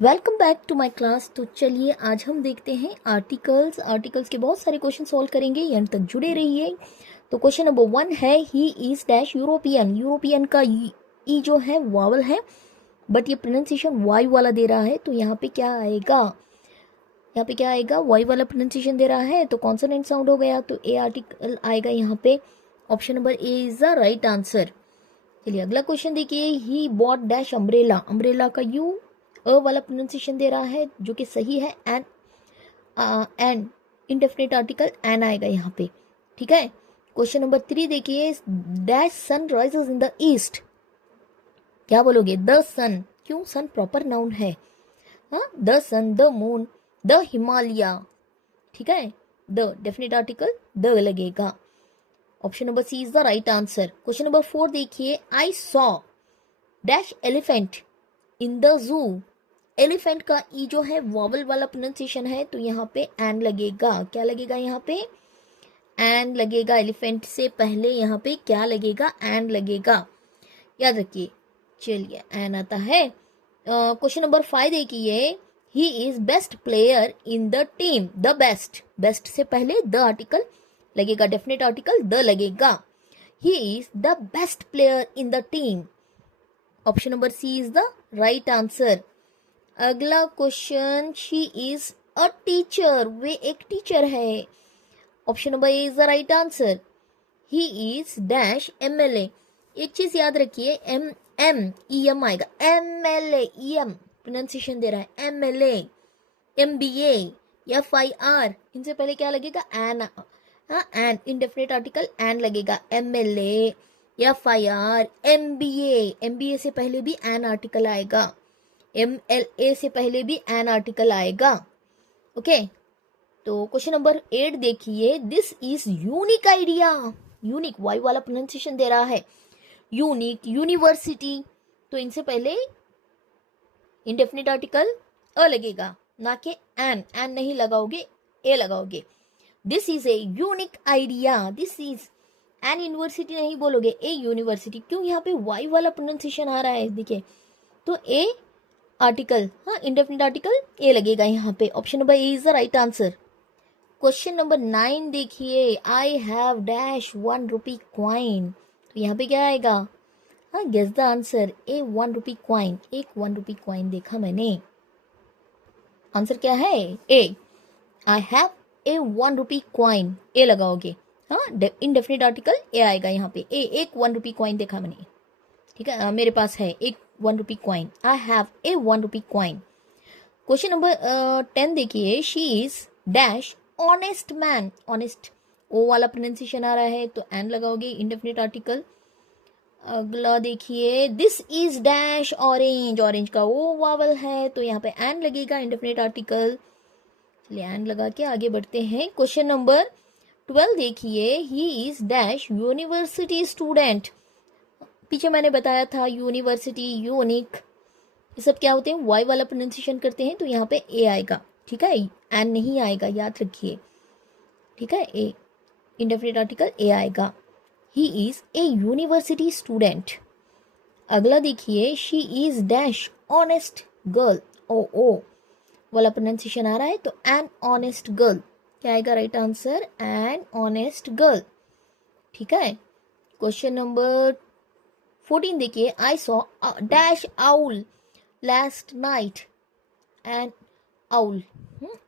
Welcome back to my class. तो चलिए आज हम देखते हैं आर्टिकल्स के बहुत सारे क्वेश्चन सॉल्व करेंगे, एंड तक जुड़े रहिए। तो क्वेश्चन नंबर 1 है, he is dash European. European का ई जो है वावल है, बट ये प्रोनाउंसिएशन वाई वाला दे रहा है। तो यहाँ पे क्या आएगा, वाई वाला प्रोनाउंसिएशन दे रहा है, तो कॉन्सोनेंट साउंड हो गया, तो ए आर्टिकल आएगा यहाँ पे। Option number A is the right answer. चलिए अगला क्वेश्चन देखिए, he bought dash umbrella. Umbrella का यू वाला प्रोनाउंसिएशन दे रहा है, जो कि सही है। एंड इनडेफिनेट आर्टिकल एन आएगा यहाँ पे, ठीक है। क्वेश्चन नंबर 3 देखिए, dash sun rises in the east. क्या बोलोगे, द सन। क्यों, सन प्रॉपर नाउन है। हाँ, the sun, the moon, the Himalaya, ठीक है। द डेफिनेट आर्टिकल द लगेगा। Option number C is the right answer. Question number 4 देखिए, I saw dash elephant in the zoo. Elephant का ई जो है वॉवल वाला प्रोनाउंसिएशन है, तो यहाँ पे एन लगेगा। क्या लगेगा यहाँ पे, एन लगेगा। एलिफेंट से पहले यहाँ पे क्या लगेगा, एन लगेगा, याद रखिए। चलिए एन आता है। क्वेश्चन नंबर 5 देखिए, he is best player in the team. The best, best से पहले द आर्टिकल लगेगा, डेफिनेट आर्टिकल द लगेगा। He is the best player in the team. Option number C is the right answer. अगला question, she is a teacher. वे एक teacher है। Option number A is the right answer. He is dash MLA. एक चीज याद रखिए, M M E M आएगा, MLA E M pronunciation दे रहा है, एमएलए, एमबीए, एफआईआर, इनसे पहले क्या लगेगा, एन। हाँ, एन इनडेफिनेट आर्टिकल एन लगेगा। एमएलए, एफआईआर, एमबीए, एमबीए से पहले भी एन आर्टिकल आएगा। एमएलए से पहले भी एन आर्टिकल आएगा। ओके, तो क्वेश्चन नंबर 8 देखिए, this is unique idea. Unique Y वाला प्रोनाउंसिएशन दे रहा है। यूनिक, यूनिवर्सिटी, तो इनसे पहले इंडेफिनिट आर्टिकल अ लगेगा, ना कि एन। एन नहीं लगाओगे, ए लगाओगे। This is a unique idea. This is an university नहीं बोलोगे, ए यूनिवर्सिटी। क्यों, यहाँ पे वाई वाला प्रोनाउंसिएशन आ रहा है, देखिए। तो ए आर्टिकल, हाँ, इंडेफिनिट आर्टिकल ए लगेगा यहाँ पे। Option number A is the right answer. Question number 9 देखिए, I have dash 1 rupee coin. तो यहाँ पे क्या आएगा, हाँ, guess the answer. A 1 rupee coin, एक 1 रुपी क्वाइन देखा मैंने। आंसर क्या है, ए। आई हैव ए 1 रुपी क्वाइन, ए लगाओगे। हाँ, इनडेफिनिट आर्टिकल ए आएगा यहाँ पे। ए, एक 1 रुपी क्वाइन देखा मैंने, ठीक है। मेरे पास है एक 1 rupee coin. I have a 1 rupee coin. Question number 10 देखिए, she is dash honest man. Honest O वाला प्रोनाउंसिएशन आ रहा है, तो एन लगाओगे, इंडेफिनिट आर्टिकल। अगला देखिए, this is dash orange. Orange का ओ वावल है, तो यहाँ पे एन लगेगा, इंडेफिनिट आर्टिकल। चलिए एन लगा के आगे बढ़ते हैं। क्वेश्चन नंबर 12 देखिए, he is dash university student. पीछे मैंने बताया था, यूनिवर्सिटी, यूनिक, ये सब क्या होते हैं, वाई वाला प्रोनाउंसिएशन करते हैं, तो यहाँ पे ए आएगा, ठीक है। एन नहीं आएगा, याद रखिए, ठीक है। ए इंडेफिनिट आर्टिकल ए आएगा। He is a university student. अगला देखिए, she is dash honest girl. O O वाला प्रोनाउंसिएशन आ रहा है, तो एन ऑनेस्ट गर्ल। क्या आएगा right answer, an honest girl, ठीक है। क्वेश्चन नंबर 14 देखिए, I saw dash owl last night. An owl,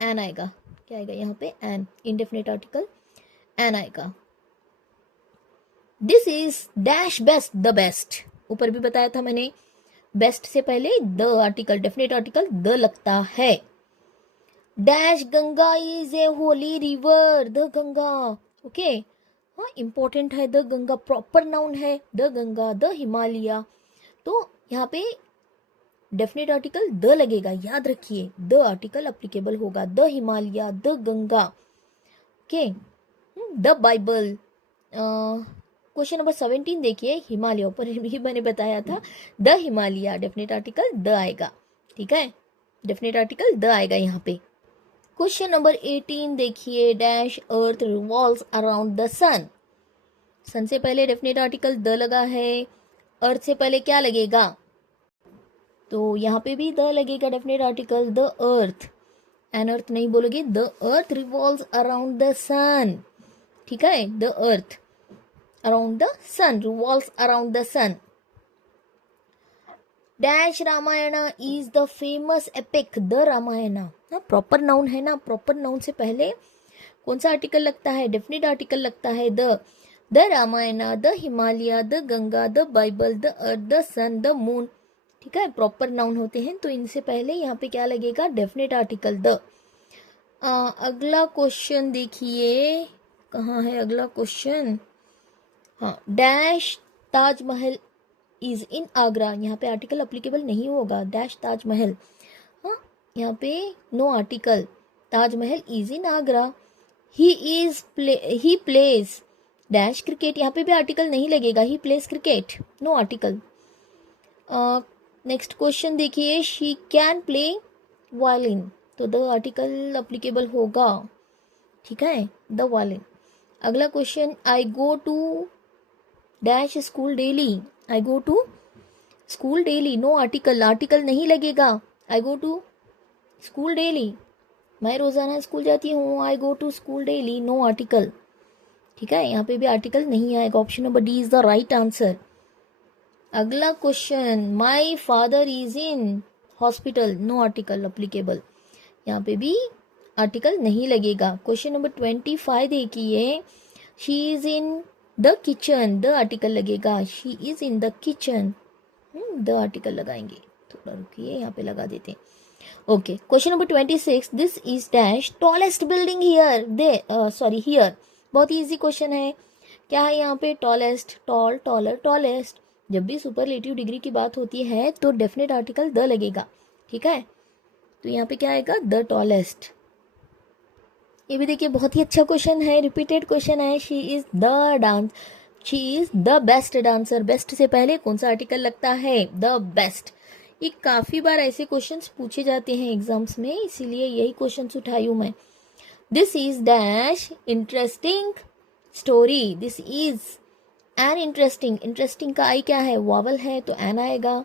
an आएगा। क्या आएगा यहाँ पे, एन इंडेफिनिट आर्टिकल एन आएगा। This is dash best, the best. ऊपर भी बताया था मैंने, बेस्ट से पहले the article, definite article the लगता है। Dash Ganga is a holy river. The Ganga, okay, हाँ, इंपॉर्टेंट है। द गंगा प्रॉपर नाउन है, द गंगा, द हिमालय, तो यहाँ पे डेफिनेट आर्टिकल द लगेगा, याद रखिए। द आर्टिकल अप्लीकेबल होगा, the Himalaya, the Ganga, okay. The Bible. Question number 17 देखिए, हिमालय, ऊपर ही मैंने बताया था, the Himalaya, definite article the आएगा, ठीक है। डेफिनेट आर्टिकल द आएगा यहाँ पे। क्वेश्चन नंबर 18 देखिए, dash earth revolves around the sun. Sun से पहले डेफिनेट आर्टिकल द लगा है, अर्थ से पहले क्या लगेगा, तो यहाँ पे भी द लगेगा definite article. The earth, an earth नहीं बोलोगे, the earth revolves around the sun, ठीक है, the earth around the sun, revolves around the sun. Dash Ramayana is the famous epic, the Ramayana, proper noun है ना, प्रॉपर नाउन से पहले कौन सा आर्टिकल लगता है, डेफिनेट आर्टिकल लगता है the Ramayana, the Himalaya, the Ganga, the Bible, the earth, the sun, the moon, ठीक है, प्रॉपर नाउन होते हैं तो इनसे पहले यहाँ पे क्या लगेगा, डेफिनेट आर्टिकल द। अगला क्वेश्चन देखिए, कहाँ है अगला क्वेश्चन, हाँ, dash Taj Mahal is in Agra, यहाँ पे आर्टिकल अप्लीकेबल नहीं होगा, डैश ताजमहल, हाँ यहाँ पे no article, Taj Mahal is in Agra. He plays dash cricket, यहाँ पे भी आर्टिकल नहीं लगेगा, he plays cricket, no article. Next question देखिए, शी कैन प्ले वायलिन, तो द आर्टिकल अप्लीकेबल होगा, ठीक है, द वायलिन। अगला question, I go to dash school daily, I go to school daily, no article, article नहीं लगेगा, I go to school daily, मैं रोजाना स्कूल जाती हूँ, आई go to school daily, no article, ठीक है, यहाँ पे भी आर्टिकल नहीं आएगा, option number D is the right answer. अगला question, my father is in hospital, no article applicable, यहाँ पे भी आर्टिकल नहीं लगेगा। क्वेश्चन नंबर 25 देखिए, she is in the kitchen, the article लगेगा, she is in the kitchen, the article लगाएंगे, थोड़ा रुकिए यहाँ पे लगा देते हैं। Okay, question number 26, this is dash tallest building here, here, बहुत ही इजी क्वेश्चन है, क्या है यहाँ पे, टॉलेस्ट, टॉल, टॉलर, टॉलेस्ट, जब भी सुपरलेटिव डिग्री की बात होती है तो डेफिनेट आर्टिकल द लगेगा, ठीक है, तो यहाँ पे क्या आएगा, द टॉलेस्ट। ये भी देखिए बहुत ही अच्छा क्वेश्चन है, रिपीटेड क्वेश्चन है, she is the best dancer, best से पहले कौन सा आर्टिकल लगता है, द बेस्ट। ये काफी बार ऐसे क्वेश्चंस पूछे जाते हैं एग्जाम्स में, इसीलिए यही क्वेश्चंस उठाई हूं मैं। This is dash interesting story, this is an interesting, interesting का आई क्या है, वावल है तो एन आएगा।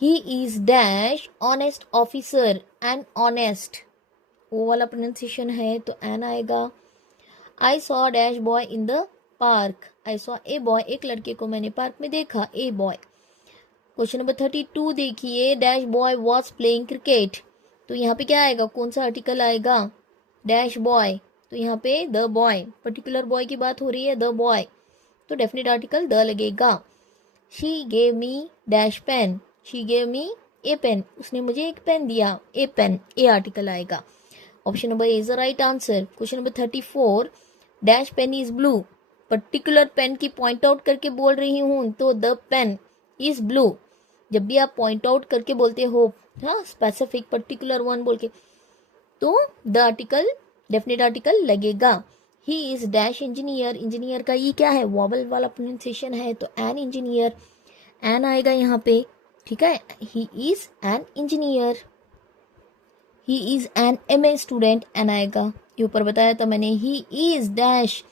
He is dash honest officer, an honest, वो वाला प्रोनाउंसिएशन है तो एन आएगा। आई saw dash boy in the park, I saw a boy, एक लड़के को मैंने पार्क में देखा, ए बॉय। क्वेश्चन नंबर 32 देखिए, dash boy was playing cricket, तो यहाँ पे क्या आएगा, कौन सा आर्टिकल आएगा, डैश बॉय, तो यहाँ पे द बॉय, पर्टिकुलर बॉय की बात हो रही है, द बॉय, तो डेफिनेट आर्टिकल द लगेगा। She gave me dash pen, she gave me a pen, उसने मुझे एक पेन दिया, ए पेन, ए आर्टिकल आएगा, option number A is the right answer. Question number 34, dash pen is blue, particular pen की point out करके बोल रही हूँ तो द पेन इज ब्लू, जब भी आप पॉइंट आउट करके बोलते हो, हाँ, स्पेसिफिक पर्टिकुलर वन बोल के, तो द आर्टिकल डेफिनेट आर्टिकल लगेगा। He is dash engineer, engineer का ये क्या है, वॉवल वाला प्रोनाउंसिएशन है तो एन इंजीनियर, एन आएगा यहाँ पे, ठीक है, he is an engineer. He is an MA student, an आएगा, ये ऊपर बताया था मैंने। He is dash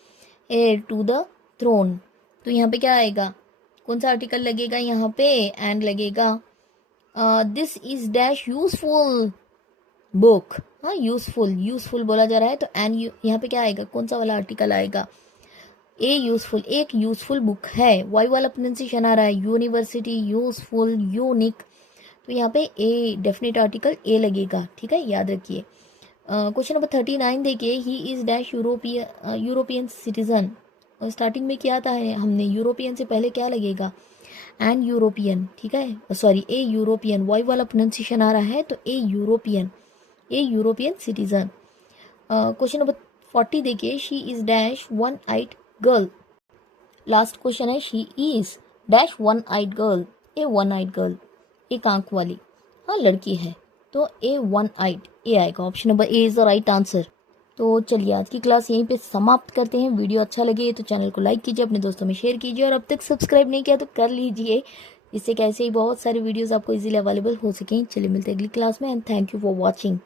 heir to the throne, तो यहाँ पे क्या आएगा, कौन सा आर्टिकल लगेगा, यहाँ पे एंड लगेगा। This is dash useful book, हाँ, यूजफुल, यूजफुल बोला जा रहा है तो एंड यहाँ पे क्या आएगा, कौन सा वाला आर्टिकल आएगा, ए यूजफुल, एक यूजफुल बुक है, वाई वाला प्रोनाउंसिएशन आ रहा है, यूनिवर्सिटी, यूजफुल, यूनिक, तो यहाँ पे ए डेफिनेट आर्टिकल ए लगेगा, ठीक है, याद रखिए। क्वेश्चन नंबर 39 देखिए, he is dash European citizen, और स्टार्टिंग में क्या आता है हमने, यूरोपियन से पहले क्या लगेगा, एन यूरोपियन, ठीक है, सॉरी, ए यूरोपियन, वाई वाला प्रोनाउंसिएशन आ रहा है तो a European citizen. Question number 40 देखिए, she is dash one eyed girl, last question है, she is dash one eyed girl, a one eyed girl, एक आंख वाली, हाँ, लड़की है, तो ए वन आइड, ए आएगा, option number A is the right answer. तो चलिए आज की क्लास यहीं पे समाप्त करते हैं। वीडियो अच्छा लगे तो चैनल को लाइक कीजिए, अपने दोस्तों में शेयर कीजिए, और अब तक सब्सक्राइब नहीं किया तो कर लीजिए, जिससे कैसे ही बहुत सारे वीडियोस आपको इजीली अवेलेबल हो सकें। चलिए मिलते हैं अगली क्लास में, and thank you for watching.